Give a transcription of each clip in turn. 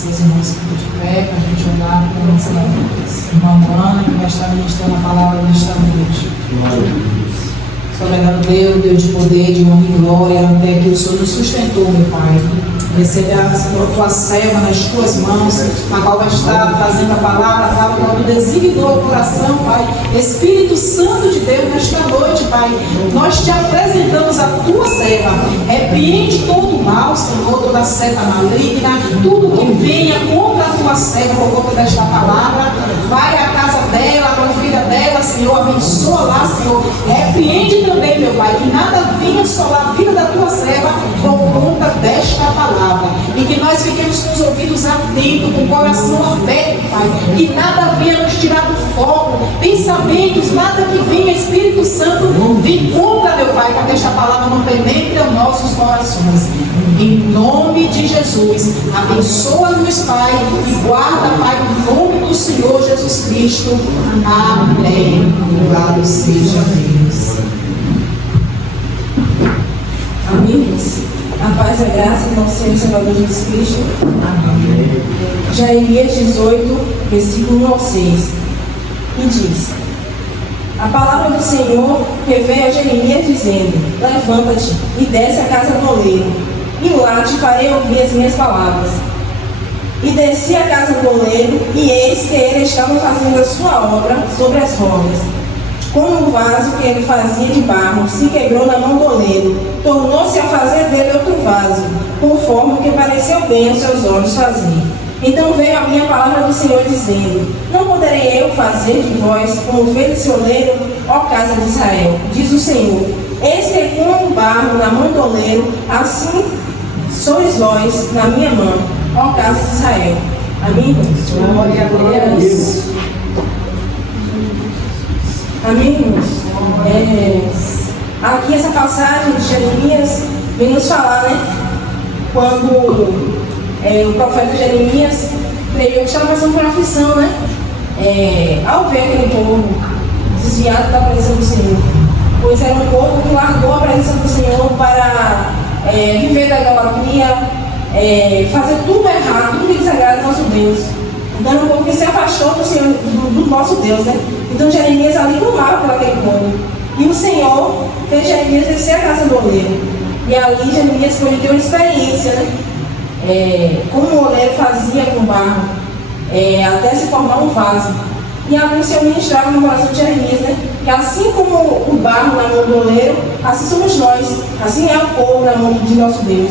seus irmãos ficam de pé para a gente orar pela nossa irmã Ana, que vai estar ministrando a palavra nesta noite. Soberano Deus de poder, de honra e glória, até que o Senhor nos sustentou, meu Pai. Recebe a tua serva nas tuas mãos, a qual vai estar trazendo a palavra, a qual tu designou o coração, Pai. Espírito Santo de Deus, nesta noite, Pai, nós te apresentamos a tua serva. Repreende todo o mal, Senhor, toda seta maligna, tudo que venha contra a tua serva por conta desta palavra. Vai à casa dela, com a filha dela, Senhor, abençoa lá, Senhor. Repreende também, meu Pai, que nada venha assolar a vida da tua serva por conta desta palavra. E que nós fiquemos com os ouvidos atentos, com o coração aberto, Pai. Que nada venha nos tirar do foco, pensamentos, nada que venha, Espírito Santo, vem contra, meu Pai, para que esta palavra não penetre aos nossos corações. Em nome de Jesus, abençoa-nos, Pai, e guarda, Pai, no nome do Senhor Jesus Cristo. Amém. Louvado seja Deus. Amigos, a paz e a graça do nosso Senhor e Salvador Jesus Cristo. Amém. Jeremias 18, versículo 1 ao 6. E diz: a palavra do Senhor que veio a Jeremias dizendo: levanta-te e desce à casa do oleiro, e lá te farei ouvir as minhas palavras. E desci à casa do oleiro, e eis que ele estava fazendo a sua obra sobre as rodas. Como o vaso que ele fazia de barro se quebrou na mão do oleiro, tornou-se a fazer dele outro vaso, conforme o que pareceu bem aos seus olhos fazer. Então veio a minha palavra do Senhor dizendo: não poderei eu fazer de vós como fez esse oleiro, ó casa de Israel, diz o Senhor. Eis que como o barro na mão do oleiro, assim sois vós na minha mão, ó casa de Israel. Amém? Glória a Deus. Amigos, aqui essa passagem de Jeremias vem nos falar, né? Quando o profeta Jeremias creio que estava passando por aflição, né? Ao ver aquele povo desviado da presença do Senhor, pois era um povo que largou a presença do Senhor para viver da idolatria, fazer tudo errado, tudo que desagrada ao nosso Deus. Então era um povo que se afastou do Senhor, do nosso Deus, né? Então Jeremias ali clamava por aquele povo. E o Senhor fez Jeremias descer a casa do oleiro. E ali Jeremias foi ter uma experiência, né? Como o oleiro fazia com barro, até se formar um vaso. E ali o Senhor ministrava no coração de Jeremias, né? Que assim como o barro na mão do oleiro, assim somos nós. Assim é o povo na mão de nosso Deus.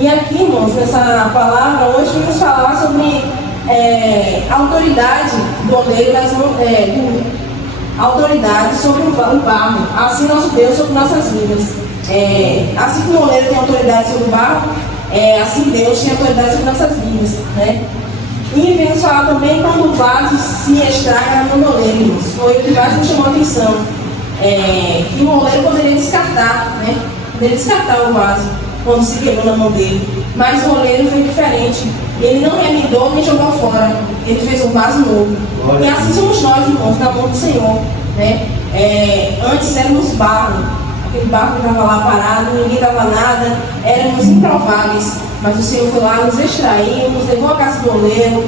E aqui, irmãos, nessa palavra, hoje vamos falar sobre a autoridade do oleiro, autoridade sobre o barro, assim nosso Deus sobre nossas vidas. Assim como o oleiro tem autoridade sobre o barro, assim Deus tem autoridade sobre nossas vidas, né? E vamos falar também quando o vaso se estraga na mão do oleiro, irmãos. Foi o que mais me chamou a atenção. Que o oleiro poderia descartar, né? Poderia descartar o vaso quando se quebrou na mão dele. Mas o oleiro foi diferente. Ele não remendou nem jogou fora. Ele fez um vaso novo. E assim somos nós, irmãos, na mão do Senhor, né? Antes éramos barro. Aquele barro que estava lá parado, ninguém dava nada, éramos improváveis. Mas o Senhor foi lá, nos extraiu, nos levou à casa do oleiro,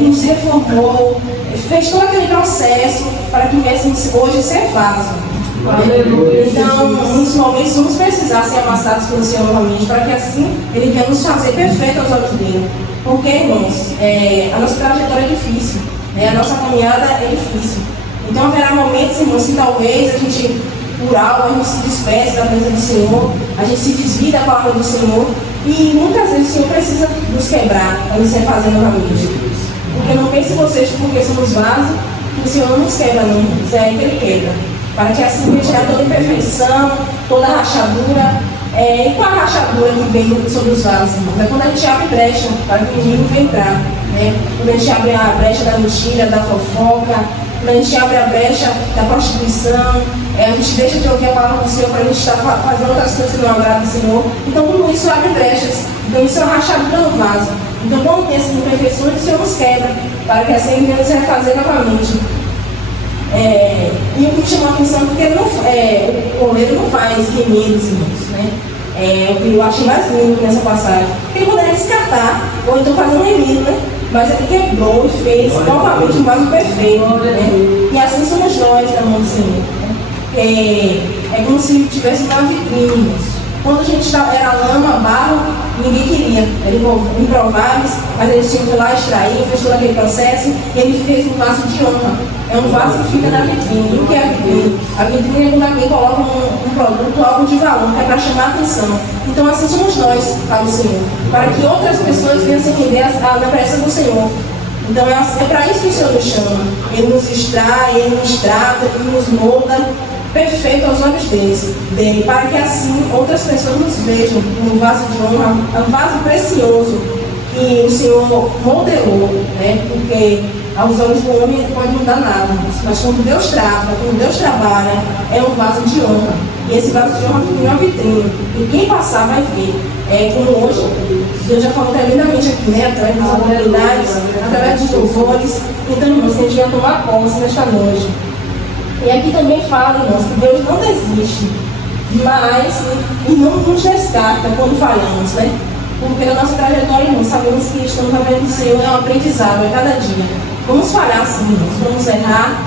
nos reformou, fez todo aquele processo para que viéssemos hoje ser vaso. Então, nos momentos, vamos precisar ser amassados pelo Senhor novamente, para que assim Ele venha nos fazer perfeito aos olhos dele. Porque, irmãos, a nossa trajetória é difícil, a nossa caminhada é difícil. Então, haverá momentos, irmãos, que talvez a gente, por algo, a gente se despeça da presença do Senhor, a gente se desvia da palavra do Senhor, e muitas vezes o Senhor precisa nos quebrar para nos refazer novamente. Porque não pense vocês que porque somos vasos, que o Senhor não nos quebra, não. É que Ele quebra. Para que assim veja toda imperfeição, toda rachadura. E qual a rachadura que vem sobre os vasos, irmãos? É quando a gente abre brecha para que o inimigo venha entrar. Né? Quando a gente abre a brecha da mentira, da fofoca, quando a gente abre a brecha da prostituição, a gente deixa de ouvir a palavra do Senhor para a gente estar fazendo outras coisas que não agradam ao Senhor. Então tudo isso abre brechas. Então isso é uma rachadura no vaso. Então quando tem essas imperfeições, o Senhor nos quebra, para que assim Ele venha nos refazer novamente. E o que me chamou a atenção é porque o oleiro não faz remendos, irmãos, né? o que eu achei mais lindo nessa passagem. Ele poderia descartar, ou então fazer um remendo, né? Mas ele quebrou e fez novamente um vaso perfeito, né? E assim somos nós na mão do Senhor. É como se tivesse uma vitrine. Quando a gente era lama, barro, ninguém queria. Eram improváveis, mas eles tinham que ir lá extrair, fez todo aquele processo, e ele fez um vaso de honra. É um vaso que fica na vitrine. E o que é a vitrine? A vitrine é quando alguém coloca um produto, algo de valor, que é para chamar a atenção. Então assim somos nós para o Senhor, para que outras pessoas venham se render na presença do Senhor. Então é para isso que o Senhor nos chama. Ele nos extrai, Ele nos trata, Ele nos molda perfeito aos olhos dele, para que assim outras pessoas nos vejam como um vaso de honra, um vaso precioso que o Senhor modelou, né? Porque aos olhos do homem não pode mudar nada, mas quando Deus trata, quando Deus trabalha, é um vaso de honra. E esse vaso de honra fica uma vitrine, e quem passar vai ver. Como hoje, Deus já falou tremendamente aqui, né? Através das oportunidades, através dos louvores. Então, irmãos, a gente vai tomar posse nesta noite. E aqui também fala, irmãos, que Deus não desiste, mas e não nos descarta quando falhamos, né? Porque na nossa trajetória, irmãos, sabemos que estamos na frente do Senhor, é um aprendizado, é cada dia. Vamos falhar sim, irmãos, vamos errar,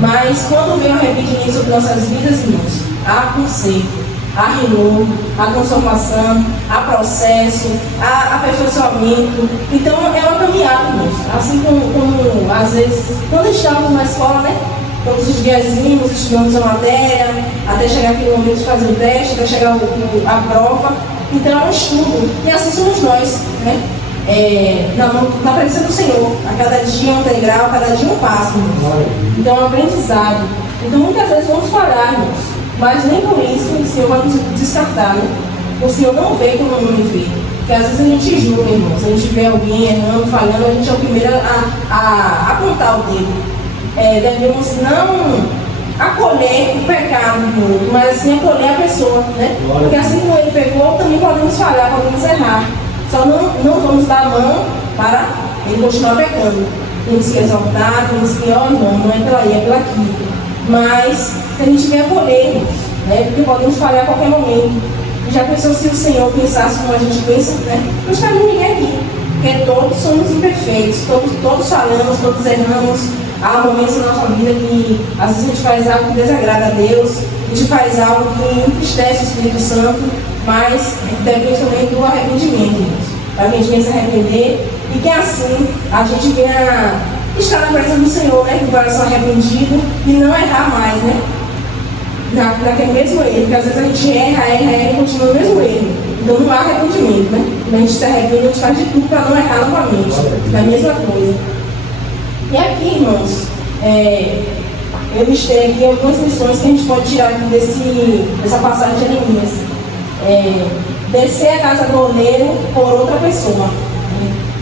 mas quando vem o arrependimento sobre nossas vidas, irmãos, há conserto, há renovo, há transformação, há processo, há aperfeiçoamento. Então é uma caminhada, irmãos. Assim como às vezes, quando estávamos na escola, né? Todos os dias estudamos a matéria, até chegar aquele momento de fazer o teste, até chegar a prova. Então é um estudo. E assim somos nós, né? Na presença do Senhor. A cada dia um degrau, a cada dia um passo. Irmãos. Então é um aprendizado. Então muitas vezes vamos falhar, irmãos, mas nem por isso o Senhor vai nos descartar, né? O Senhor não vê como não me vê. Porque às vezes a gente julga, irmãos. A gente vê alguém errando, falhando, a gente é o primeiro a apontar o dedo. Devemos não acolher o pecado do outro, mas sim acolher a pessoa, né? Porque assim como ele pecou, também podemos falhar, podemos errar. Só não vamos dar a mão para ele continuar pecando. Temos que exaltar, temos que, não é pela aí, é pela aqui. Mas a gente vem acolher, né? Porque podemos falhar a qualquer momento. Já pensou se o Senhor pensasse como a gente pensa, né? Não estaria ninguém aqui. Porque todos somos imperfeitos, todos falhamos, todos erramos. Há momentos na nossa vida que às vezes a gente faz algo que desagrada a Deus, a gente faz algo que entristece o Espírito Santo, mas depende também do arrependimento, para que a gente venha se arrepender e que assim a gente venha estar na presença do Senhor, né, com o coração arrependido e não errar mais, né? Naquele mesmo erro, porque às vezes a gente erra e continua no mesmo erro. Então não há arrependimento, né? Quando a gente se arrepende, a gente faz de tudo para não errar novamente. É a mesma coisa. E aqui, irmãos, eu listei aqui algumas lições que a gente pode tirar aqui dessa passagem de Jeremias. Descer a casa do oleiro por outra pessoa.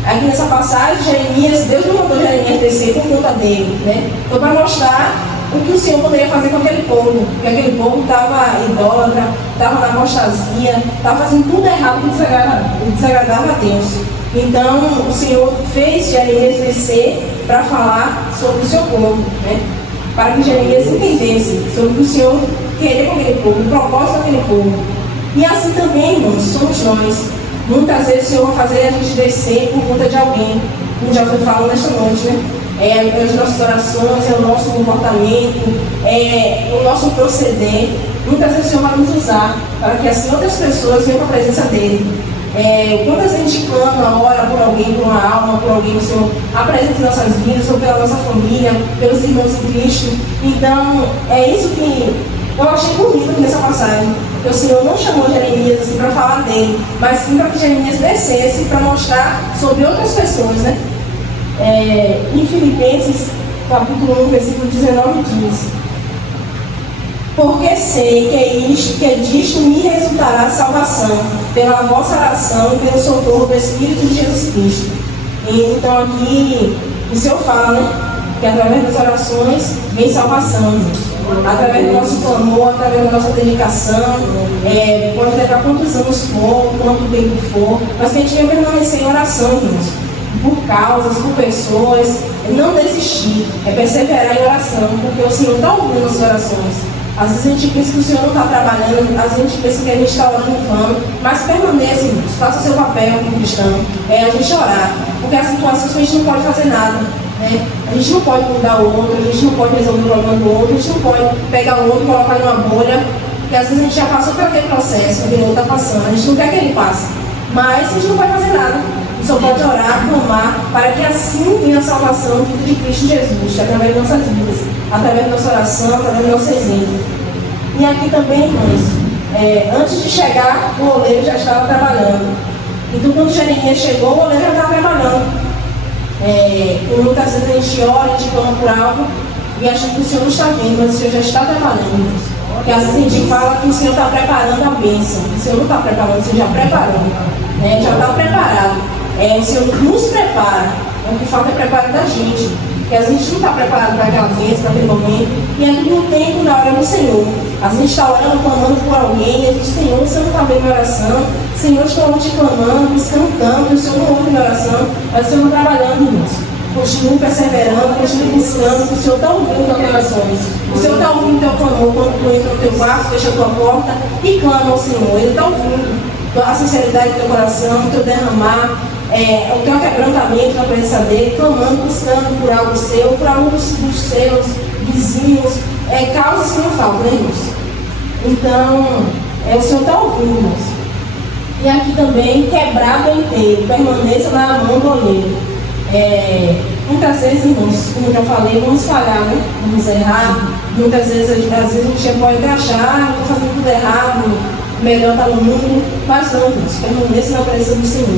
Aqui nessa passagem, Jeremias, Deus não mandou Jeremias descer por conta dele, né? Foi para mostrar o que o Senhor poderia fazer com aquele povo. Porque aquele povo estava idólatra, estava na apostasia, estava fazendo tudo errado que desagradava a Deus. Então, o Senhor fez Jeremias descer para falar sobre o seu povo, né? Para que Jeremias entendesse sobre o que o Senhor queria com aquele povo, o propósito daquele povo. E assim também, irmãos, somos nós. Muitas vezes o Senhor vai fazer a gente descer por conta de alguém, como já foi falado nesta noite, né? As nossas orações, é o nosso comportamento, é o nosso proceder. Muitas vezes o Senhor vai nos usar para que assim outras pessoas venham para a presença dele. Quantas vezes a gente clama, ora por alguém, por uma alma, por alguém que o Senhor apresenta em nossas vidas, ou pela nossa família, pelos irmãos em Cristo. Então, é isso que eu achei bonito nessa passagem. Que o Senhor não chamou Jeremias assim para falar dele, mas sim para que Jeremias descesse para mostrar sobre outras pessoas, né? Em Filipenses, capítulo 1, versículo 19 diz: porque sei que disto me resultará salvação, pela vossa oração e pelo socorro do Espírito de Jesus Cristo. Então aqui o Senhor fala, né, que através das orações vem salvação, através do nosso clamor, através da nossa dedicação, pode levar quantos anos for, quanto tempo for, mas que a gente venha permanecer em oração, irmãos, por causas, por pessoas, não desistir, perseverar em oração, porque o Senhor está ouvindo as orações. Às vezes a gente pensa que o Senhor não está trabalhando, às vezes a gente pensa que a gente está orando em vão, mas permaneça, irmãos, faça o seu papel como cristão, é a gente orar, porque as situações que a gente não pode fazer nada, né? A gente não pode mudar o outro, a gente não pode resolver o problema do outro, a gente não pode pegar o outro e colocar em uma bolha, porque às vezes a gente já passou por aquele processo que o outro está passando, a gente não quer que ele passe, mas a gente não pode fazer nada. Só pode orar, clamar, para que assim venha a salvação vinda de Cristo Jesus, através de nossas vidas, através da nossa oração, através do nosso exemplo. E aqui também, irmãos, antes de chegar, o oleiro já estava trabalhando. Então, quando Jeremias chegou, o oleiro já estava trabalhando. Muitas vezes a gente ora, a gente clama por algo e acha que o Senhor não está vendo, mas o Senhor já está trabalhando, irmãos. Porque às vezes a gente fala que o Senhor está preparando a bênção. O Senhor não está preparando, o Senhor já preparou. Já está preparado. O Senhor nos prepara. O que falta é preparo da gente. Porque a gente não está preparado para aquela bênção, para aquele momento. E é tudo no tempo, na hora do Senhor. Às vezes a gente está orando, clamando por alguém. E a gente, Senhor, o Senhor não está vendo minha oração. Senhor, estou te clamando, buscando tanto. O Senhor não ouve minha oração. Mas o Senhor está trabalhando, irmãos. Continue perseverando, continue buscando, que o Senhor está ouvindo tuas orações. O Senhor está ouvindo teu clamor quando tu entra no teu quarto, fecha a tua porta e clama ao Senhor. Ele está ouvindo a sinceridade do teu coração, o teu derramar, o teu quebrantamento na presença dele, clamando, buscando por algo seu, por algo dos seus vizinhos, causas que não faltam, né, irmãos? Então, o Senhor está ouvindo, irmãos. E aqui também, quebrado inteiro, permaneça na mão do oleiro. Muitas vezes, irmãos, como eu já falei, vamos falhar, né? Vamos errar. Muitas vezes, às vezes a gente pode até achar, estou fazendo tudo errado, melhor está no mundo, mas não, irmãos, permaneça na presença do Senhor.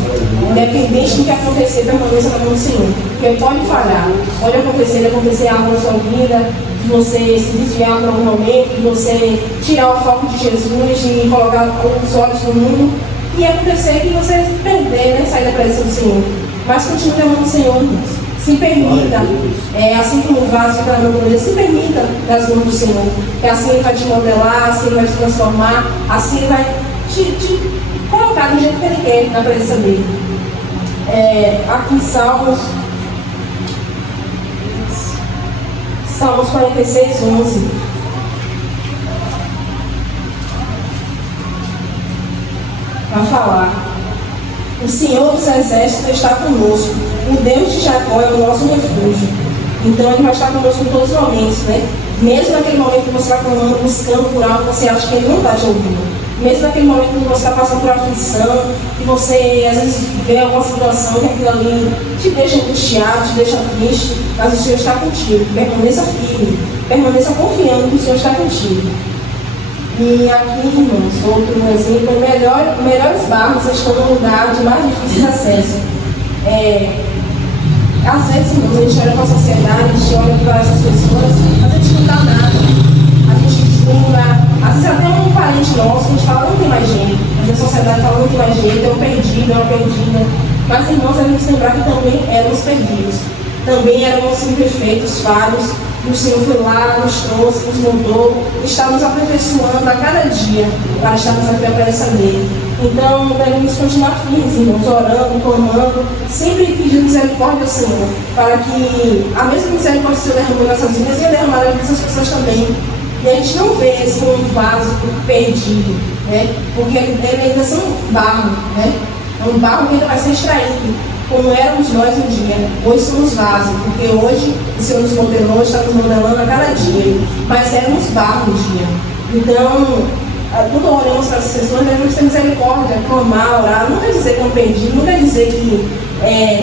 Independente do que acontecer, permaneça na mão do Senhor. Porque pode falhar, pode acontecer algo na sua vida, de você se desviar por algum momento, de você tirar o foco de Jesus, de colocar os olhos no mundo, e acontecer que você perder, né, sair da presença do Senhor. Mas continue na mão do Senhor, irmãos. Se permita, assim como o vaso fica na mão do Deus, se permita nas mãos do Senhor. Que assim Ele vai te modelar, assim Ele vai te transformar, assim Ele vai te colocar do jeito que Ele quer na presença dEle. Aqui em Salmos 46, 11. Vai falar: o Senhor dos Exércitos está conosco, o Deus de Jacó é o nosso refúgio. Então Ele vai estar conosco em todos os momentos, né? Mesmo naquele momento que você está clamando, buscando por algo, você acha que Ele não está te ouvindo. Mesmo naquele momento que você está passando por aflição, que você às vezes vê alguma situação que aquilo ali te deixa angustiado, te deixa triste, mas o Senhor está contigo. Permaneça firme, permaneça confiando que o Senhor está contigo. E aqui, irmãos, outro exemplo: melhores barcos estão no lugar de mais difícil acesso. Às vezes, irmãos, a gente olha para a sociedade, a gente olha para essas pessoas, mas a gente não dá nada. A gente julga, às vezes até um parente nosso, a gente fala, não tem mais jeito. Às vezes a sociedade fala, não tem mais jeito, é um perdido, é uma perdida. Mas, irmãos, a gente lembrar que também éramos perdidos. Também éramos imperfeitos, falhos. E o Senhor foi lá, nos trouxe, nos mudou, está nos aperfeiçoando a cada dia para estarmos aqui na presença dEle. Então, devemos continuar firmes, irmãos, orando, clamando, sempre pedindo misericórdia ao Senhor, para que a mesma misericórdia que o Senhor derramou em nossas vidas venha derramar na vida dessas pessoas também. E a gente não vê eles como um vaso perdido, né? Porque ele ainda são barro, né? É um barro que ainda vai ser extraído. Como éramos nós um dia, hoje somos vasos, porque hoje o Senhor nos modelou, está nos modelando a cada dia, mas éramos barro um dia. Então, quando oramos para essas pessoas, devemos ter misericórdia, clamar, orar, não quer dizer que é um perdido, não quer dizer que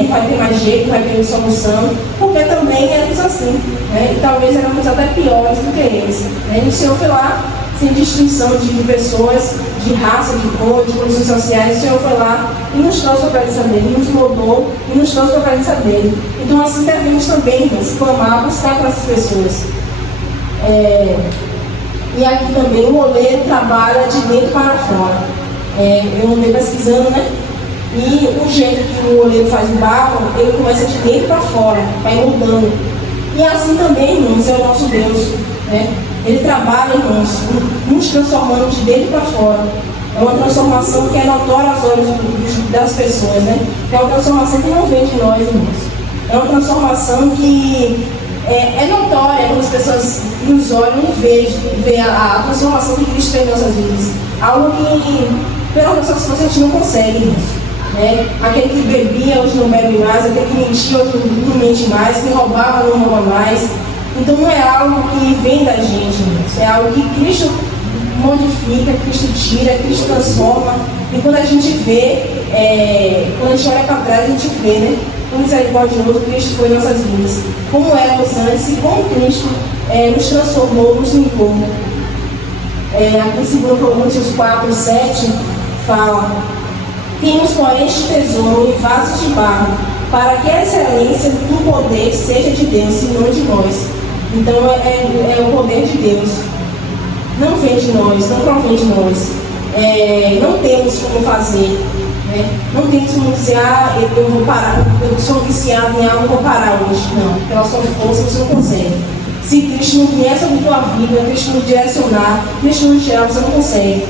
não vai ter mais jeito, não vai ter solução, porque também éramos assim, né? E talvez éramos até piores do que eles. Né? E o Senhor foi lá, sem distinção de pessoas, de raça, de cor, de condições sociais. O Senhor foi lá e nos trouxe para a presença dEle, nos moldou e nos trouxe para a presença dEle. Então assim devemos também, irmãos, clamar, buscar para essas pessoas. E aqui também o oleiro trabalha de dentro para fora. Eu andei pesquisando, né? E o jeito que o oleiro faz o barro, ele começa de dentro para fora, vai moldando. E assim também, irmãos, é o nosso Deus, né? Ele trabalha, irmãos, nos transformando de dentro para fora. É uma transformação que é notória aos olhos das pessoas, né? É uma transformação que não vem de nós, irmãos. É uma transformação que É notória quando as pessoas nos olham e veem a transformação que Cristo fez em nossas vidas. Algo que, pela nossa situação, a gente não consegue isso. Né? Aquele que bebia, hoje não bebe mais. Aquele que mentia, hoje não mente mais. Que roubava, não rouba mais. Então não é algo que vem da gente, isso é algo que Cristo modifica, Cristo tira, Cristo transforma. E quando a gente vê, quando a gente olha para trás, a gente vê, né? O misericordioso Cristo foi em nossas vidas, como éramos antes e como Cristo nos transformou, nos limpou. Aqui em 2 Coríntios 4, 7 fala: temos, porém, este tesouro em vasos de barro, para que a excelência do poder seja de Deus e não de nós. Então é o poder de Deus, não vem de nós, não provém de nós. Não temos como fazer, né? Não temos como dizer, eu vou parar, eu sou viciado em algo, vou parar hoje. Não, pela sua força você não consegue. Se Cristo não vier sobre a tua vida, Cristo não direcionar, Cristo não tirar, você não consegue.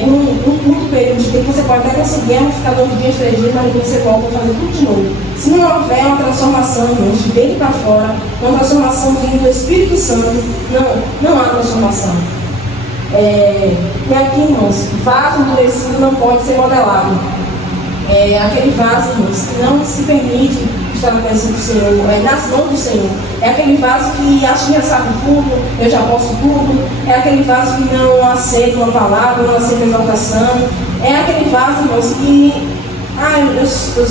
Por um curto período de tempo você pode até conseguir ficar 2 dias, 3 dias, mas depois você volta a fazer tudo de novo. Se não houver uma transformação de dentro para fora, uma transformação vindo do Espírito Santo, não há transformação. E aqui, irmãos, vaso endurecido não pode ser modelado. Aquele vaso, irmãos, que não se permite estar na presença do Senhor, nas mãos do Senhor. É aquele vaso que acha que já sabe tudo, eu já posso tudo. É aquele vaso que não aceita uma palavra, não aceita exaltação. É aquele vaso, irmãos, que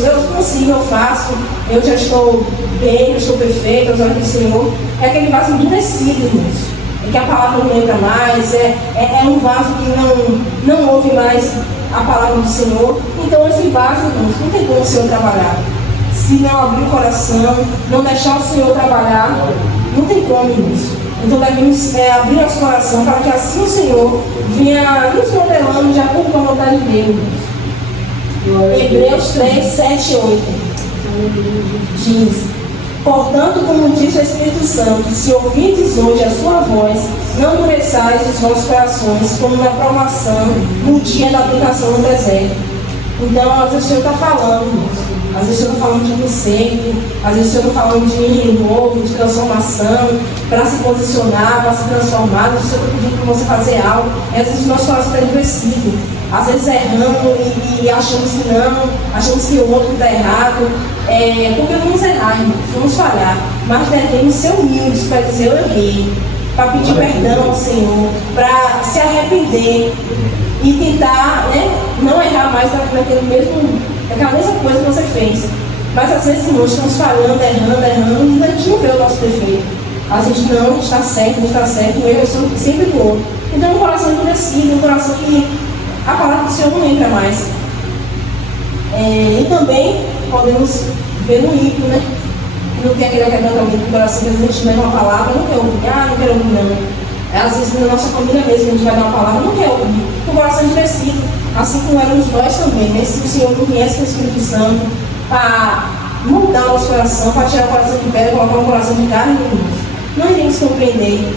eu consigo, eu faço, eu já estou bem, eu estou perfeito, aos olhos do Senhor. É aquele vaso endurecido, irmãos. Que a palavra não entra mais, é um vaso que não ouve mais a palavra do Senhor. Então esse vaso, irmãos, não tem como o Senhor trabalhar. Se não abrir o coração, não deixar o Senhor trabalhar, não tem como isso. Então devemos abrir nosso coração para que assim o Senhor venha nos modelando de acordo com a vontade dele. Hebreus 3, 7 e 8 diz: portanto, como diz o Espírito Santo, se ouvirdes hoje a sua voz, não endureçais os vossos corações, como na provação no dia da aplicação no deserto. Então, às vezes o Senhor está falando, às vezes o Senhor está falando de conselho, às vezes o Senhor está falando de novo, de transformação, para se posicionar, para se transformar. Às vezes o Senhor está pedindo para você fazer algo, e às vezes o nosso coração está endurecido, às vezes errando e achamos que não, achamos que o outro está errado. Porque vamos errar, irmãos, vamos falhar, mas devemos ser humildes para dizer eu errei, para pedir perdão ao Senhor, para se arrepender e tentar, né, não errar mais naquela mesma coisa que você fez. Mas às vezes, irmãos, estamos falhando, errando, e a gente não vê o nosso defeito. Às vezes não está certo, não está certo, o erro é sempre do outro. Então é um coração endurecido, um coração que a palavra do Senhor não entra mais. E também podemos ver no ímpio, né? Não quer aquele quebrantamento do coração, que às vezes a gente leva uma palavra, não quer ouvir, não quero ouvir não. Às vezes na nossa família mesmo, a gente vai dar uma palavra, não quer ouvir. O coração endurecido, assim como éramos nós também, né? Se o Senhor não viesse com o Espírito Santo para mudar o nosso coração, para tirar o coração de pedra e colocar um coração de carne, não iríamos compreender,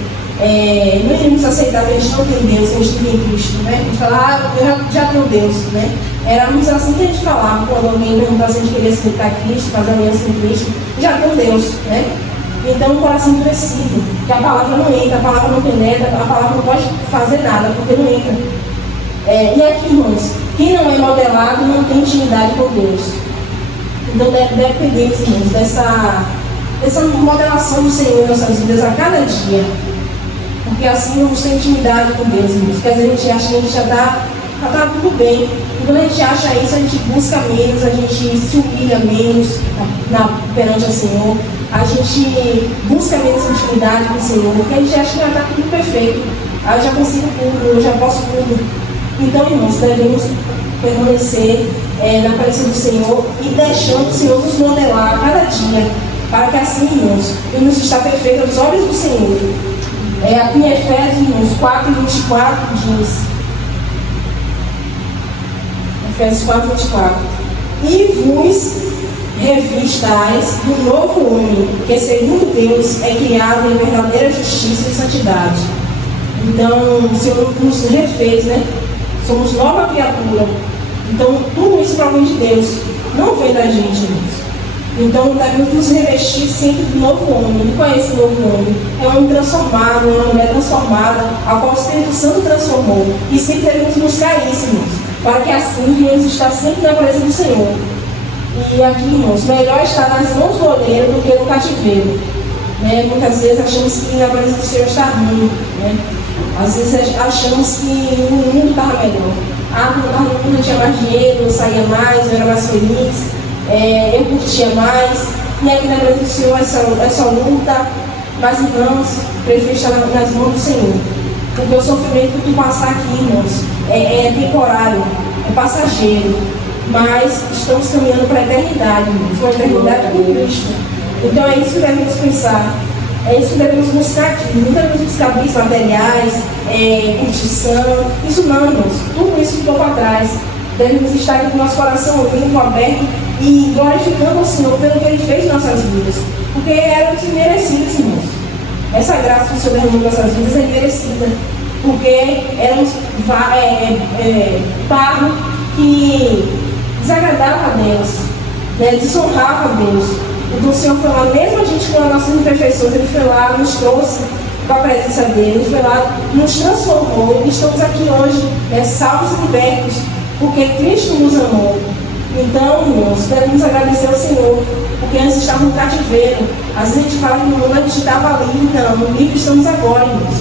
não iríamos aceitar que a gente não tem Deus, que a gente não tem Cristo, né? A gente fala, eu já tenho Deus, né? Éramos assim que a gente falava, quando alguém perguntava se a gente queria aceitar Cristo, fazer aliança com Cristo, já tenho Deus, né? Então o coração endurecido, que a palavra não entra, a palavra não penetra, a palavra não pode fazer nada, porque não entra. E aqui, irmãos, quem não é modelado não tem intimidade com Deus. Então dependemos, irmãos, dessa modelação do Senhor em nossas vidas a cada dia. Porque assim vamos ter intimidade com Deus, irmãos. Porque às vezes a gente acha que a gente já está tudo bem. E quando a gente acha isso, a gente busca menos, a gente se humilha menos perante o Senhor. A gente busca menos intimidade com o Senhor, porque a gente acha que já está tudo perfeito. Eu já consigo tudo, eu já posso tudo. Então, irmãos, devemos permanecer na presença do Senhor e deixando o Senhor nos modelar a cada dia, para que assim, irmãos, venhamos estar perfeitos aos olhos do Senhor. Aqui em Efésios, irmãos, 4, 24 diz: Efésios 4, 24: e vos revistais do novo homem, que segundo Deus é criado em verdadeira justiça e santidade. Então, o Senhor nos refez, né? Somos nova criatura. Então, tudo isso provém de Deus, não vem da gente, irmãos. Então, devemos nos revestir sempre do novo homem. E qual é esse novo homem? É um homem transformado, uma mulher transformada, a qual o Espírito Santo transformou. E sempre devemos buscar isso, irmãos, para que assim venhamos estar sempre na presença do Senhor. E aqui, irmãos, melhor estar nas mãos do oleiro do que no cativeiro. Muitas vezes achamos que na presença do Senhor está ruim. Às vezes achamos que o mundo estava melhor. Quando eu estava no mundo eu tinha mais dinheiro, eu saía mais, eu era mais feliz, eu curtia mais. E aqui na presença do Senhor é só luta. Mas, irmãos, prefiro estar nas mãos do Senhor. Porque o sofrimento que tu passar aqui, irmãos, é temporário, é passageiro. Mas estamos caminhando para a eternidade, irmãos, uma eternidade com Cristo. Então é isso que devemos pensar. É isso que devemos buscar aqui. Não devemos buscar bens materiais, curtição. Isso não, irmãos. Tudo isso ficou para trás. Devemos estar aqui com o nosso coração limpo, aberto e glorificando o Senhor pelo que Ele fez em nossas vidas. Porque éramos merecidos, irmãos. Essa graça que o Senhor derramou em nossas vidas é merecida. Porque éramos barro que desagradava a Deus, desonrava a Deus. Então o Senhor foi lá, mesmo a gente com as nossas imperfeições, Ele foi lá, nos trouxe para a presença dEle, Ele foi lá, nos transformou e estamos aqui hoje, salvos e libertos, porque Cristo nos amou. Então, irmãos, devemos agradecer ao Senhor, porque antes estávamos no cativeiro. Às vezes a gente fala que no mundo a gente estava livre, não, livre estamos agora, irmãos.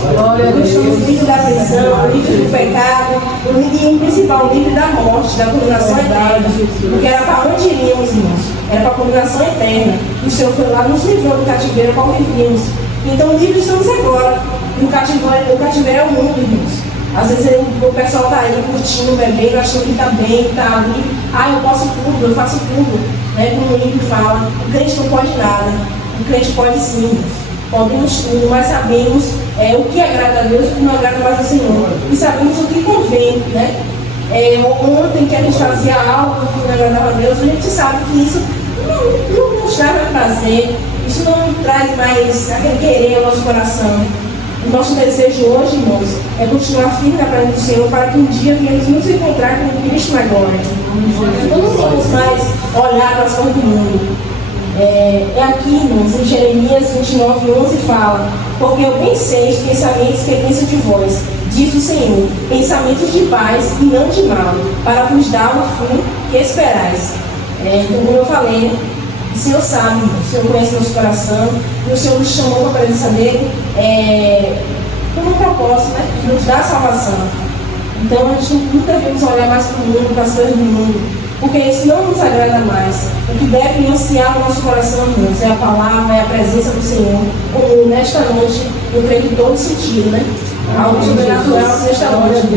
Estamos livres da prisão, livres do pecado, e o principal, livre da morte, da condenação eterna. Porque era para onde iríamos, irmãos? Era para a condenação eterna. O Senhor foi lá, nos livrou do cativeiro qual vivíamos. Então, livres estamos agora. O cativeiro é o mundo, irmãos. Às vezes o pessoal está aí curtindo, bebendo, achando que está bem, está livre. Eu posso tudo, eu faço tudo. Como o livro fala, o crente não pode nada. O crente pode sim, podemos tudo, mas sabemos o que agrada a Deus e o que não agrada mais ao Senhor. E sabemos o que convém, ontem que a gente fazia algo que não agradava a Deus, a gente sabe que isso não nos traz mais prazer, isso não traz mais aquele querer ao nosso coração. O nosso desejo hoje, irmãos, é continuar firme na presença do Senhor para que um dia venhamos nos encontrar com Cristo na glória. Não vamos mais olhar para as coisas do mundo. Aqui, irmãos, em Jeremias 29:11 fala: porque eu bem sei os pensamentos que penso de vós, diz o Senhor, pensamentos de paz e não de mal, para vos dar o fim que esperais. Como eu falei, o Senhor sabe, o Senhor conhece nosso coração, e o Senhor nos chamou para a presença dEle com um propósito, de nos dar a salvação. Então a gente não devemos olhar mais para o mundo, para as coisas do mundo, porque isso não nos agrada mais. O que deve ansiar no nosso coração, irmãos, é a palavra, é a presença do Senhor, como nesta noite, eu creio que todo sentido, algo sobrenatural nesta noite.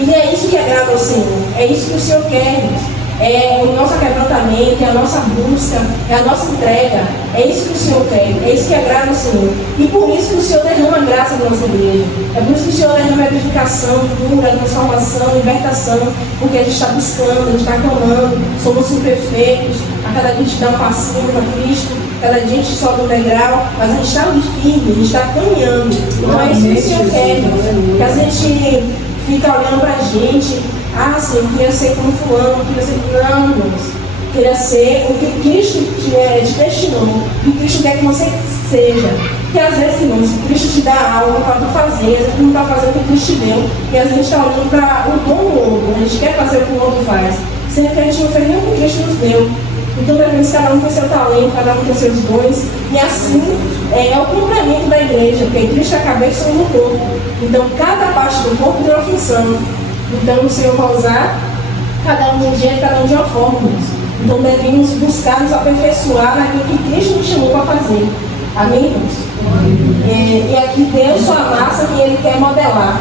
E é isso que agrada ao Senhor, é isso que o Senhor quer, irmãos. É o nosso quebrantamento, é a nossa busca, é a nossa entrega. É isso que o Senhor quer, é isso que agrada ao Senhor. E por isso que o Senhor derrama graça na nossa igreja. É por isso que o Senhor derrama edificação, cura, transformação, libertação. Porque a gente está buscando, a gente está clamando, somos imperfeitos. A cada dia a gente dá um passinho para Cristo, cada dia a gente sobe um degrau, mas a gente está firme, a gente está caminhando. Então é isso que o Senhor quer, que a gente fica olhando para a gente. Sim, eu queria ser como fulano, eu queria ser fulano, queria ser o que Cristo te destinou, o que Cristo quer que você seja. Porque às vezes, irmãos, Cristo te dá algo para tu fazer, às vezes tu não está fazendo o que Cristo te deu, e às vezes a gente está olhando para o dom do outro, a gente quer fazer o que o outro faz, sendo que a gente não fez nem o que Cristo nos deu. Então devemos cada um ter seu talento, cada um ter seus dons, e assim é o complemento da igreja, porque Cristo é a cabeça do corpo. Então cada parte do corpo tem uma função. Então o Senhor vai usar cada um de um jeito, cada um de uma forma. Então devemos buscar nos aperfeiçoar naquilo que Cristo nos chamou para fazer. Amém, irmãos? E aqui Deus só amassa quem Ele quer modelar.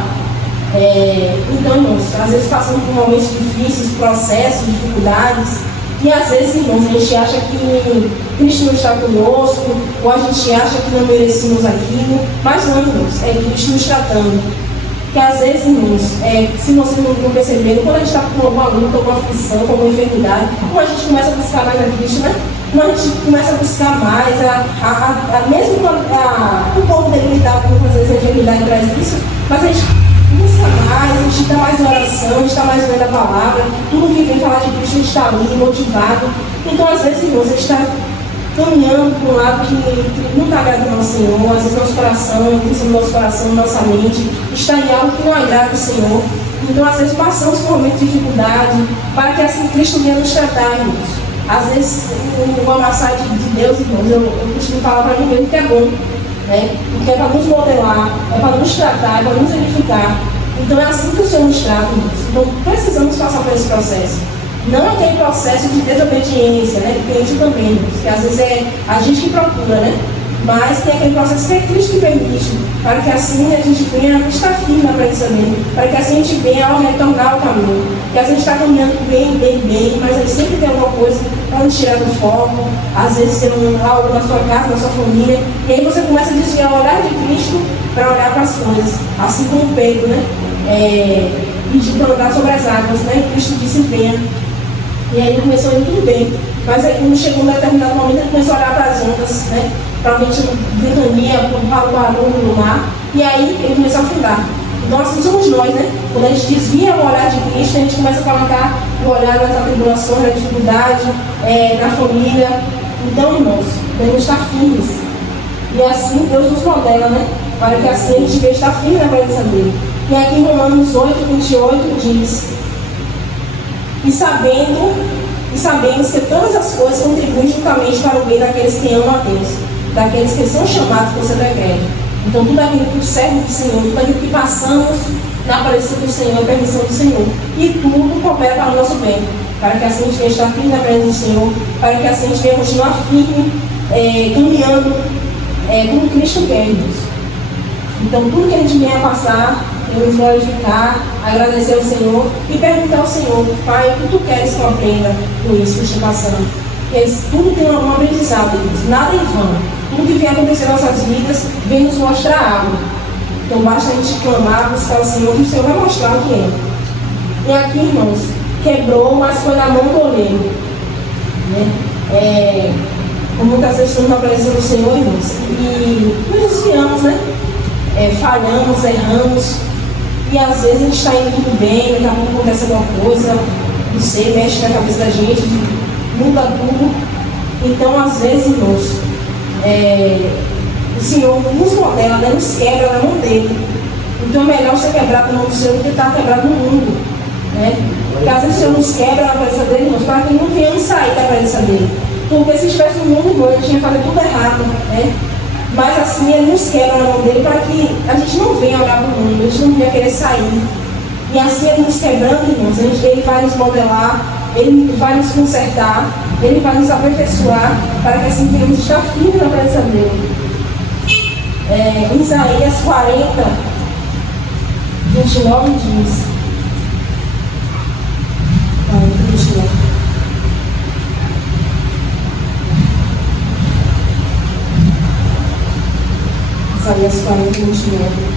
Então, irmãos, às vezes passamos por momentos difíceis, processos, dificuldades. E às vezes, irmãos, a gente acha que Cristo não está conosco, ou a gente acha que não merecemos aquilo. Mas não, irmãos, é Cristo nos tratando. Porque às vezes, irmãos, se vocês não perceberam, quando a gente está com alguma luta, alguma aflição, alguma enfermidade, como a gente começa a buscar mais a Cristo, como a gente começa a buscar mais, mesmo quando o povo debilitado, muitas vezes a enfermidade traz isso, mas a gente busca mais, a gente está mais em oração, a gente está mais lendo a palavra, tudo que vem falar de Cristo, a gente está ali, motivado. Então, às vezes, irmãos, a gente está caminhando por um lado que não está agradando ao Senhor. Às vezes nosso coração, a intenção do nosso coração, nossa mente está em algo que não agrada ao Senhor. Então, às vezes, passamos por momentos de dificuldade para que assim Cristo venha nos tratar, irmãos. Às vezes, o amassar de Deus, irmãos, eu costumo falar para mim mesmo que é bom, né? Porque é para nos modelar, é para nos tratar, é para nos edificar. Então, é assim que o Senhor nos trata, irmãos. Então, precisamos passar por esse processo. Não aquele processo de desobediência, né? Que tem isso também, irmãos, que às vezes é a gente que procura, né? Mas tem aquele processo que é Cristo que permite, para que assim a gente venha estar firme na presença dele, para que assim a gente venha ao retornar ao caminho. Porque às vezes a gente está caminhando bem, mas aí sempre tem alguma coisa para nos tirar do foco, às vezes tem algo na sua casa, na sua família, e aí você começa a desviar o olhar de Cristo para olhar para as coisas, assim como Pedro, né? Pediu para andar sobre as águas, né? E Cristo disse: venha. E aí ele começou a ir tudo bem, mas aí quando chegou um determinado momento ele começou a olhar para as ondas, né? Para a ventania, para o barulho no mar, e aí ele começou a afundar. Então assim somos nós, né? Quando a gente desvia o olhar de Cristo, a gente começa a colocar o olhar nas atribulações, na dificuldade, na família. Então, irmãos, devemos estar firmes. E assim Deus nos modela, né? Para que assim a gente venha estar firme na presença dele. E aqui em Romanos 8:28 diz: E sabemos que todas as coisas contribuem juntamente para o bem daqueles que amam a Deus, daqueles que são chamados por seu decreto. Então, tudo aquilo que serve do Senhor, tudo aquilo que passamos na presença do Senhor, a permissão do Senhor, e tudo coopera para o nosso bem, para que assim a gente venha estar firme na presença do Senhor, para que assim a gente venha continuar firme, caminhando como Cristo quer, Deus. Então, tudo que a gente venha passar, devemos glorificar, agradecer ao Senhor e perguntar ao Senhor: Pai, o que tu queres que eu aprenda com isso que eu estou passando? Porque tudo tem um aprendizado, Deus, nada em vão. Tudo que vem acontecer em nossas vidas vem nos mostrar algo. Então basta a gente clamar, buscar o Senhor, que o Senhor vai mostrar o que é. E aqui, irmãos, quebrou, mas foi na mão do oleiro, né? Como muitas vezes estamos na presença do Senhor, irmãos, e nos desviamos, né? Falhamos, erramos, e às vezes a gente está indo tudo bem, daqui a pouco acontece alguma coisa, não sei, mexe na cabeça da gente, muda tudo. Então, às vezes, irmãos, o Senhor nos modela, né? Nos quebra na mão dele. Então é melhor ser quebrado na mão do Senhor do que estar quebrado no mundo, né? Porque às vezes o Senhor nos quebra na presença dele, irmãos, para que não venhamos sair da presença dele. Porque se estivesse no mundo, irmão, a gente ia fazer tudo errado, né? Mas assim ele nos quebra na mão dele para que a gente não venha olhar para o mundo, a gente não venha querer sair. E assim ele nos quebrando, irmãos, ele vai nos modelar, ele vai nos consertar, ele vai nos aperfeiçoar para que assim venhamos estar firmes na presença dele. Em Isaías 40:29 diz: Isaías 40:29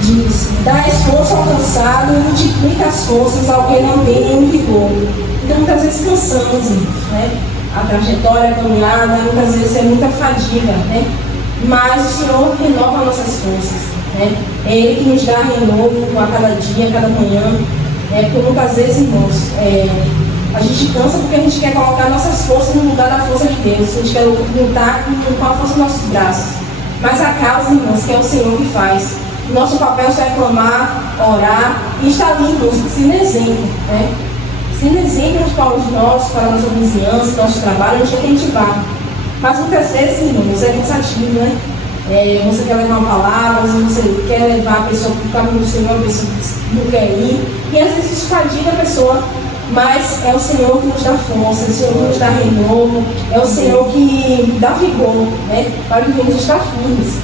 diz: dá esforço ao cansado e multiplica as forças ao que não tem nenhum vigor. Então muitas vezes cansamos, né? A trajetória, a caminhada, muitas vezes é muita fadiga, né? Mas o Senhor renova nossas forças, né? É Ele que nos dá renovo a cada dia, a cada manhã, porque muitas vezes, irmãos, a gente cansa porque a gente quer colocar nossas forças no lugar da força de Deus, a gente quer lutar com a força dos nossos braços. Mas a causa, irmãos, que é o Senhor que faz. Nosso papel só é clamar, orar e estar ali, irmãos, sendo exemplo, né? Sendo exemplos para os nossos, para a nossa vizinhança, para o nosso trabalho, onde é que a gente vai. Mas muitas vezes, irmãos, é cansativo, né? Você quer levar uma palavra, você quer levar a pessoa para o caminho do Senhor, a pessoa não quer ir, e às vezes isso fadiga a pessoa, mas é o Senhor que nos dá força, é o Senhor que nos dá renovo, é o Senhor que dá vigor, né? Para que venhamos estar firmes,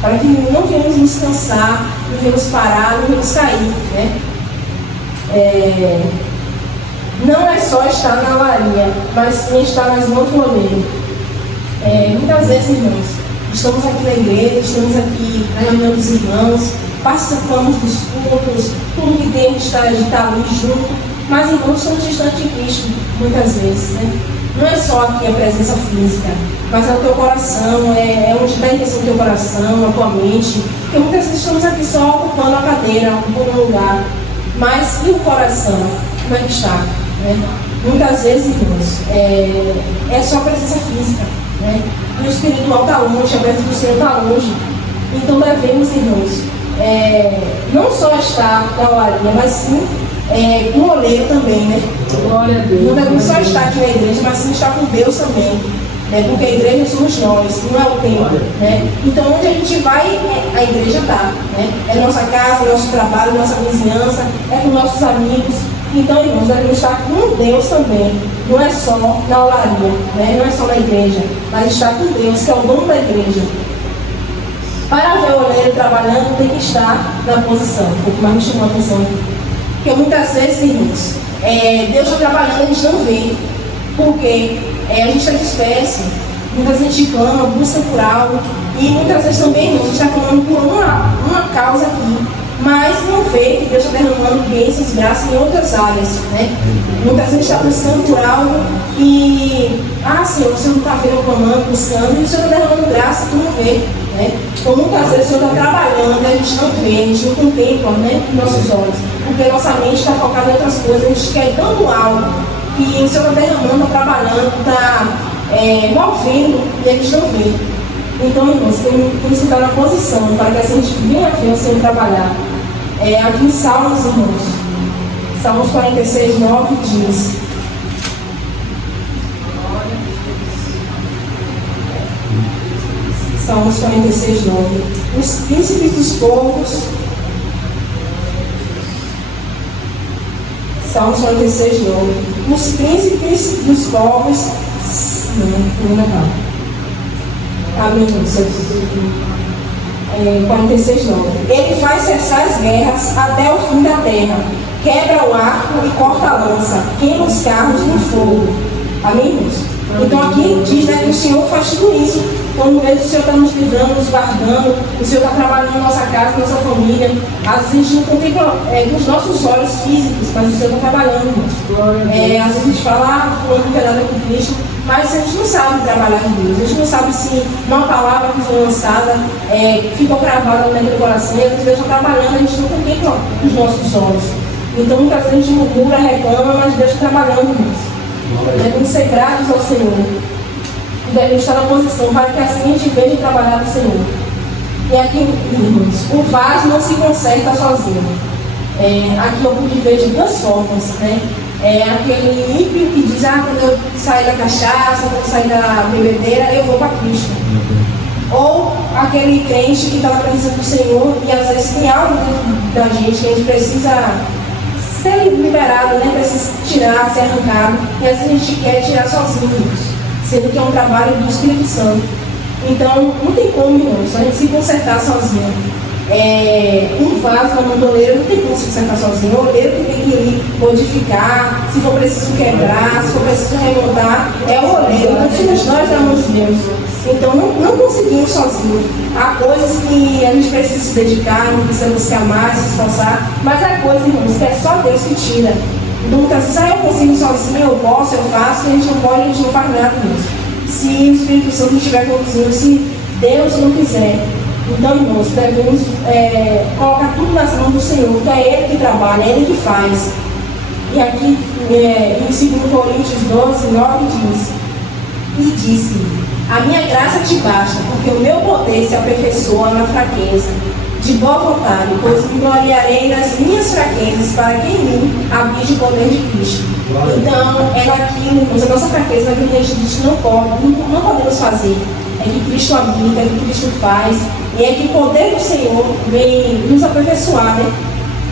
para que não venhamos nos cansar, não venhamos parar, não venhamos cair, né? Não é só estar na larinha, mas sim estar nas mãos do oleiro. Muitas vezes, irmãos, estamos aqui na igreja, estamos aqui na reunião dos irmãos, participamos dos cultos, tudo que temos de estar ali junto, mas, irmãos, estamos distantes de Cristo, muitas vezes, né? Não é só aqui a presença física, mas é o teu coração, é onde está a intenção do teu coração, a tua mente. Porque muitas vezes estamos aqui só ocupando a cadeira, ocupando um lugar, mas e o coração? Como é que está? Né? muitas vezes, irmãos, é só presença física, né? O espiritual está longe, a presença do Senhor está longe. Então devemos, irmãos, não só estar na olaria, mas sim no oleiro também, né? Glória a Deus. Não devemos só estar aqui na igreja, mas sim estar com Deus também. Porque a igreja somos nós, não é o templo, né? Então onde a gente vai, a igreja está, né? É nossa casa, nosso trabalho, nossa vizinhança, é com nossos amigos. Então, irmãos, devemos estar com Deus também. Não é só na olaria, né? Não é só na igreja, mas estar com Deus, que é o dono da igreja. Para ver o oleiro trabalhando, tem que estar na posição. Foi o que mais me chamou a atenção aqui. Porque muitas vezes, irmãos, Deus está trabalhando e a gente não vê. Porque a gente está disperso, muitas vezes a gente clama, busca por algo, e muitas vezes também a gente está clamando por uma causa aqui, mas não vê que Deus está derramando bênçãos, graças em outras áreas, né? Muitas vezes a gente está buscando por algo e, Senhor, você não está vendo, clamando, buscando, e o Senhor está derramando graça e tu não vê, né? Então muitas vezes o Senhor está trabalhando e a gente não vê, a gente não contempla, né, com nossos olhos, porque a nossa mente está focada em outras coisas, a gente quer tanto algo, e o Senhor está derramando, está trabalhando, está movendo e a gente não vê. Então, irmãos, temos que estar na posição para que assim a gente venha ver o Senhor trabalhar. Aqui em Salmos, irmãos, Salmos 46, 9 diz: Salmos 46, 9: os príncipes dos povos. Salmos 46, 9. Os príncipes dos povos. Amém. 46, 9. Ele faz cessar as guerras até o fim da terra. Quebra o arco e corta a lança. Queima os carros no fogo. Amém, irmãos? Então aqui diz, né, que o Senhor faz tudo isso. Quando vezes o Senhor está nos livrando, nos guardando, o Senhor está trabalhando na nossa casa, na nossa família. Às vezes a gente não contempla com os nossos olhos físicos, mas o Senhor está trabalhando. Às vezes a gente fala, fulano não tem nada com Cristo, mas a gente não sabe trabalhar com Deus. A gente não sabe se uma palavra que foi lançada ficou gravada dentro do coração, e às vezes Deus está trabalhando, a gente não contempla os nossos olhos. Então muitas vezes a gente murmura, reclama, mas Deus está trabalhando nisso. Devemos ser gratos ao Senhor. Devemos estar na posição para que assim a gente veja trabalhar do Senhor. E aqui, irmãos, o vaso não se conserta sozinho. Aqui eu pude ver de duas formas, né? Aquele ímpio que diz, quando eu sair da cachaça, quando eu sair da bebedeira, eu vou para Cristo. Ou aquele crente que está na presença do Senhor e às vezes tem algo dentro da gente que a gente precisa ser liberado, né? Precisa tirar, ser arrancado, e às vezes a gente quer tirar sozinho, sendo que é um trabalho do Espírito Santo. Então, não tem como, irmãos, a gente se consertar sozinho. Um vaso, uma mandoleira, não tem como se consertar sozinho. O oleiro que tem que ir modificar, se for preciso quebrar, se for preciso remontar, é o oleiro. Então, somos nós da mão de Deus. Então, não conseguimos sozinhos. Há coisas que a gente precisa se dedicar, não precisa buscar mais, se esforçar, mas há coisas, irmãos, que é só Deus que tira. Então, muitas vezes, eu consigo sozinho, eu posso, eu faço, e a gente não pode, a gente não faz nada nisso. Se o Espírito Santo não estiver conduzindo, se Deus não quiser. Então, irmãos, devemos colocar tudo nas mãos do Senhor, que é Ele que trabalha, é Ele que faz. E aqui, em 2 Coríntios 12, 9 diz: e disse: a minha graça te basta, porque o meu poder se aperfeiçoa na fraqueza. De boa vontade, pois me gloriarei nas minhas fraquezas, para que em mim habite o poder de Cristo. Então, é naquilo, irmãos, a nossa fraqueza, naquilo que a gente diz que não podemos fazer. É que Cristo habita, é que Cristo faz, e é que o poder do Senhor vem nos aperfeiçoar, né?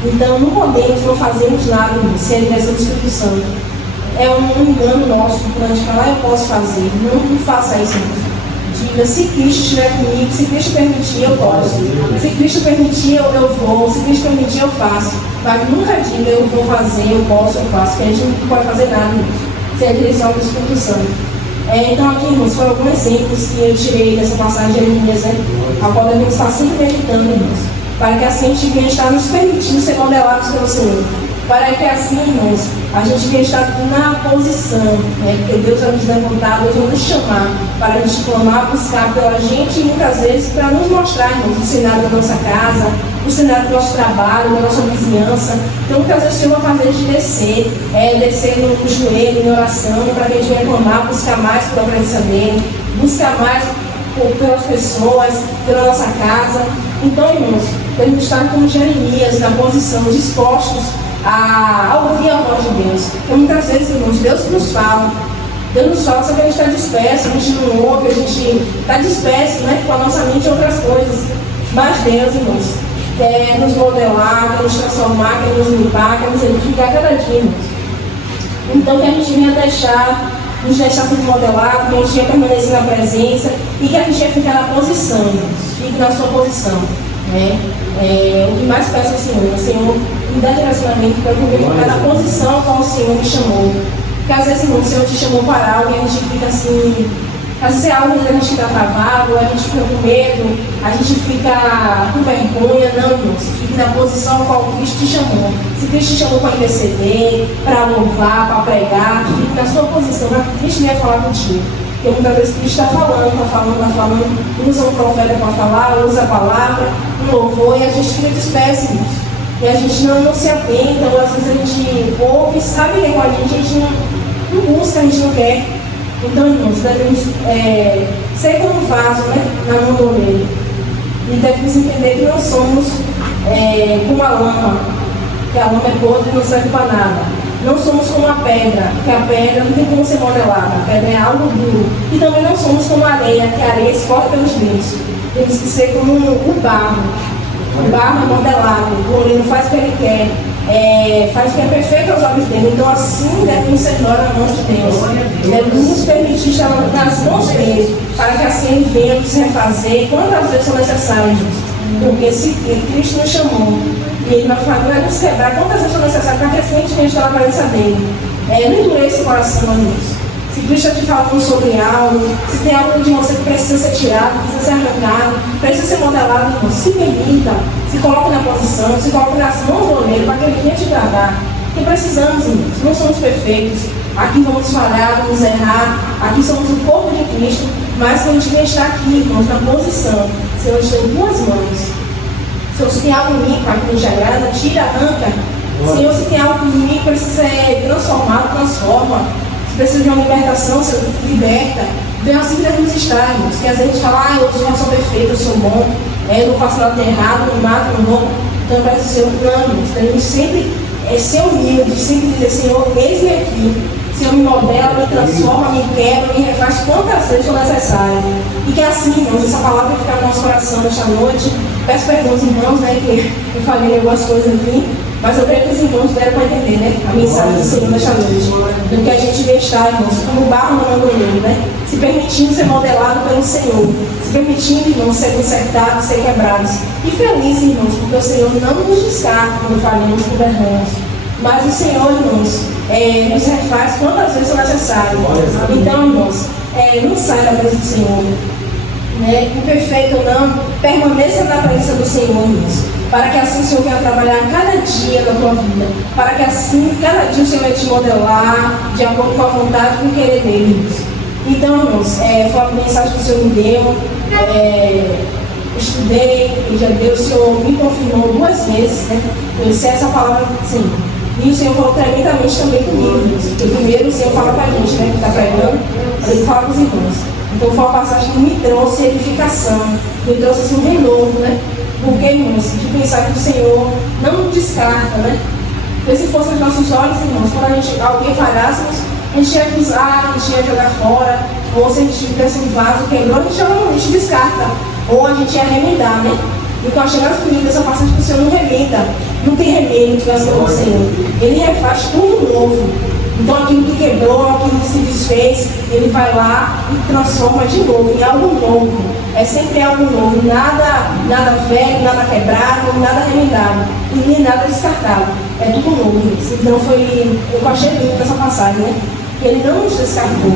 Então, não podemos, não fazemos nada sem a direção do Espírito Santo. É um engano nosso, quando a gente fala, eu posso fazer. Não faça isso, irmãos. Diga, se Cristo estiver comigo, se Cristo permitir, eu posso. Se Cristo permitir, eu vou. Se Cristo permitir, eu faço. Mas nunca diga, eu vou fazer, eu posso, eu faço. Porque a gente não pode fazer nada, irmãos, sem a direção do Espírito Santo. Então aqui, irmãos, foram alguns exemplos que eu tirei dessa passagem de Jeremias, né? A qual devemos estar sempre meditando, irmãos, para que assim a gente venha estar nos permitindo ser modelados pelo Senhor. para que assim, irmãos, a gente venha estar na posição, né? Porque Deus vai nos levantar, Deus vai nos chamar para a gente clamar, buscar pela gente e muitas vezes para nos mostrar, irmãos, o cenário da nossa casa, o cenário do nosso trabalho, da nossa vizinhança. Então, muitas vezes o Senhor vai fazer a gente descer no joelho, em oração, para que a gente venha clamar, buscar mais pela presença dele, buscar mais pelas pessoas, pela nossa casa. Então, irmãos, devemos estar como Jeremias, na posição, dispostos a ouvir a voz de Deus. Porque muitas vezes, irmãos, Deus nos fala, só que a gente está disperso, a gente não ouve, a gente está disperso, né, com a nossa mente e outras coisas. Mas Deus, irmãos, quer nos modelar, quer nos transformar, quer nos limpar, quer nos edificar cada dia, irmãos. Então, que a gente venha nos deixar sendo modelado, que a gente venha permanecer na presença e que a gente venha ficar na posição, irmãos. Fique na sua posição, né? O que mais peço ao Senhor, me dá direcionamento para eu poder ficar na posição como o Senhor me chamou. Porque às vezes, irmão, o Senhor te chamou para algo e a gente fica assim, às vezes é algo que a gente fica travado, a gente fica com medo, a gente fica com vergonha. Não, irmãos, fique na posição qual Cristo te chamou. Se Cristo te chamou para interceder, para louvar, para pregar, fique na sua posição, para que Cristo venha falar contigo. Porque muitas vezes Cristo está falando, usa um profeta para falar, usa a palavra, um louvor, e a gente fica disperso, irmãos. E a gente não se atenta, ou às vezes a gente ouve, sabe que é com a gente não busca, a gente não quer. Então, irmãos, devemos ser como um vaso, né, na mão do oleiro. E devemos entender que não somos como a lama, que a lama é podre e não serve para nada. Não somos como a pedra, que a pedra não tem como ser modelada, a pedra é algo duro. E também não somos como a areia, que a areia escorre pelos dedos. Temos que ser como o barro. O barro é modelado, o oleiro faz o que ele quer, faz o que é perfeito aos olhos dele. Então, assim devemos ser nós nas mãos de Deus. Devemos nos permitir estar nas mãos dele, para que assim ele venha nos refazer quantas vezes são necessárias. Porque se Cristo nos chamou, e ele vai nos quebrar quantas vezes são necessárias, para que assim a gente venha estar na presença dele. Não endureça o coração, amigos. Se Cristo está te falando sobre algo, se tem algo de você que precisa ser tirado, precisa ser arrancado, precisa ser modelado, então, se permita, se coloque na posição, se coloque nas mãos do oleiro para que ele venha te tratar. Porque precisamos, irmãos, não somos perfeitos, aqui vamos falhar, vamos errar, aqui somos o corpo de Cristo, mas que a gente venha estar aqui, irmãos, na posição. Senhor, estou em tuas mãos. Senhor, se tem algo em mim que nos agrada, tira, arranca. Senhor, se tem algo em mim que precisa ser transformado, transforma. Se precisa de uma libertação, Senhor, liberta. Então assim devemos estar, irmãos. Que às vezes a gente fala, eu sou perfeito, eu sou bom, eu não faço nada errado, não mato, não roubo. Então parece ser um plano, irmãos. Devemos sempre ser humilde, sempre dizer, Senhor, eis-me aqui. Senhor, me modela, me transforma, me quebra, me refaz quantas vezes for necessário. E que assim, irmãos, essa palavra ficar no nosso coração nesta noite. Peço perdão aos irmãos, né, que eu falei algumas coisas aqui. Mas eu creio que os irmãos deram para entender, né, a mensagem do Senhor nesta noite. Do que a gente vê estar, irmãos, como barro no mão do oleiro, né? Se permitindo ser modelado pelo Senhor. Se permitindo, irmãos, ser consertados, ser quebrados. E felizes, irmãos, porque o Senhor não nos descarta quando falhamos, quando erramos. Mas o Senhor, irmãos, nos refaz quantas vezes for necessário. Então, irmãos, não saia da presença do Senhor. Né? Imperfeito ou não, permaneça na presença do Senhor, irmãos. Para que assim o Senhor venha trabalhar cada dia na tua vida. Para que assim, cada dia o Senhor venha te modelar de acordo com a vontade e com o querer dele, irmãos. Então, irmãos, foi a mensagem que o Senhor me deu. Estudei, e já Deus, o Senhor me confirmou 2 vezes, né? Eu disse essa palavra, sim. E o Senhor falou tremendamente também comigo, irmãos. Porque primeiro o Senhor fala com a gente, né? Que está pregando, ele fala com os irmãos. Então foi uma passagem que me trouxe edificação, me trouxe assim, um renovo, né? Porque, irmãos, de pensar que o Senhor não nos descarta, né? Porque se fosse nos nossos olhos, irmãos, quando alguém falhássemos, a gente ia acusar, a gente ia jogar fora, ou se a gente tivesse um vaso quebrou, a gente descarta, ou a gente ia remendar, né? E quando chegar comigo dessa passagem que o Senhor não remenda, não tem remédio que vai ser o Senhor. Ele refaz tudo novo. Então aquilo que quebrou, aquilo que se desfez, ele vai lá e transforma de novo em algo novo. É sempre algo novo, nada velho, nada quebrado, nada remendado, e nem nada descartado. É tudo novo. Então eu achei lindo nessa passagem, né? Que ele não nos descartou.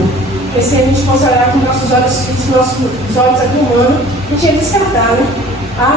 Porque se a gente fosse olhar com nossos olhos aqui humanos, a gente ia descartar, né?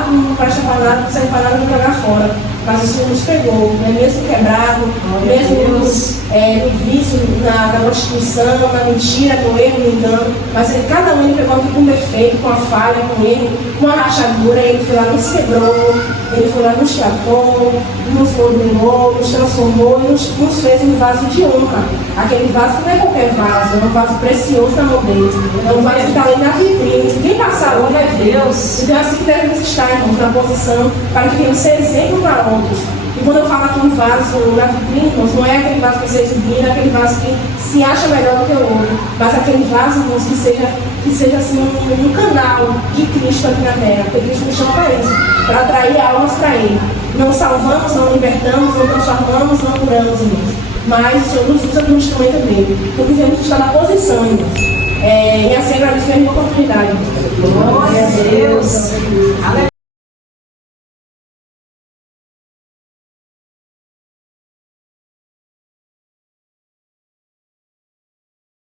Não presta para nada, não serve para nada, não jogar fora. mas o Senhor nos pegou, né? Mesmo quebrado, mesmo no vício, na prostituição, na mentira, no erro, no engano, mas cada um ele pegou aqui com defeito, com a falha, com erro, com a rachadura, ele foi lá, nos quebrou, ele foi lá, nos tratou, nos modelou, nos transformou e nos fez um vaso de honra. Aquele vaso não é qualquer vaso, é um vaso precioso na mão dele, é um vaso que está ali na vitrine. Quem passar lá vai ver. Então assim que devemos estar, irmãos, na posição para que venhamos ser exemplo para outros. E quando eu falo aqui um vaso na vitrine, irmãos, não é aquele vaso que você exibir, não é aquele vaso que se acha melhor do que o outro, mas aquele vaso, irmãos, que seja assim um canal de Cristo aqui na terra, porque Cristo nos chama para isso, para atrair almas para Ele. Não salvamos, não libertamos, não transformamos, não curamos, irmãos, mas o Senhor nos usa como instrumento dele. Então devemos estar na posição, irmãos. E assim agradeço a oportunidade. Glória a Deus.